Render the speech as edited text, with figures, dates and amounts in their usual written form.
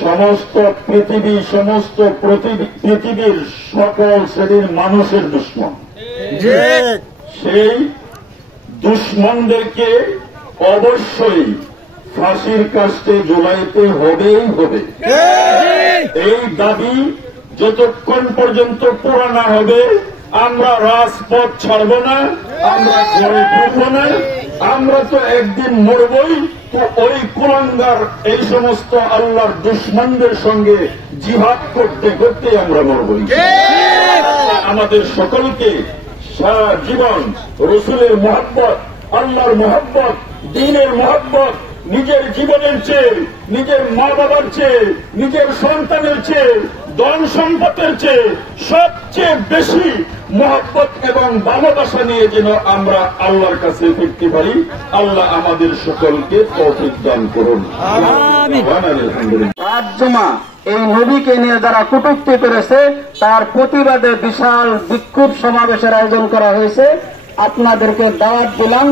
সমস্ত পৃথিবীর সকল শ্রেণীর মানুষের দুশ্মন। সেই দুশ্মনদেরকে অবশ্যই ফাঁসির কাস্টে ঝুলাইতে হবেই হবে। এই দাবি যতক্ষণ পর্যন্ত পুরা না হবে আমরা রাজপথ ছাড়ব না, আমরা ঘরে ফিরব না। আমরা তো একদিন মরবই, তো ওই কুলাঙ্গার এই সমস্ত আল্লাহর দুশ্মনদের সঙ্গে জিহাদ করতে করতে আমরা মরবই। আমাদের সকলকে সারা জীবন রসুলের মহব্বত, আল্লাহর মহব্বত, দ্বীনের মহব্বত, নিজের জীবনের চেয়ে, নিজের মা বাবার চেয়ে, নিজের সন্তানের চেয়ে, ধন সম্পদের চেয়ে সবচেয়ে বেশি মহব্বত এবং ভালোবাসা নিয়ে যেন আমরা আল্লাহর কাছে ফিরতে পারি। আল্লাহ আমাদের সকলকে তৌফিক দান করুন। আজ জুমা এই নবীকে নিয়ে যারা কটূক্তি করেছে তার প্রতিবাদে বিশাল বিক্ষোভ সমাবেশের আয়োজন করা হয়েছে। আপনাদেরকে দাওয়াত দিলাম।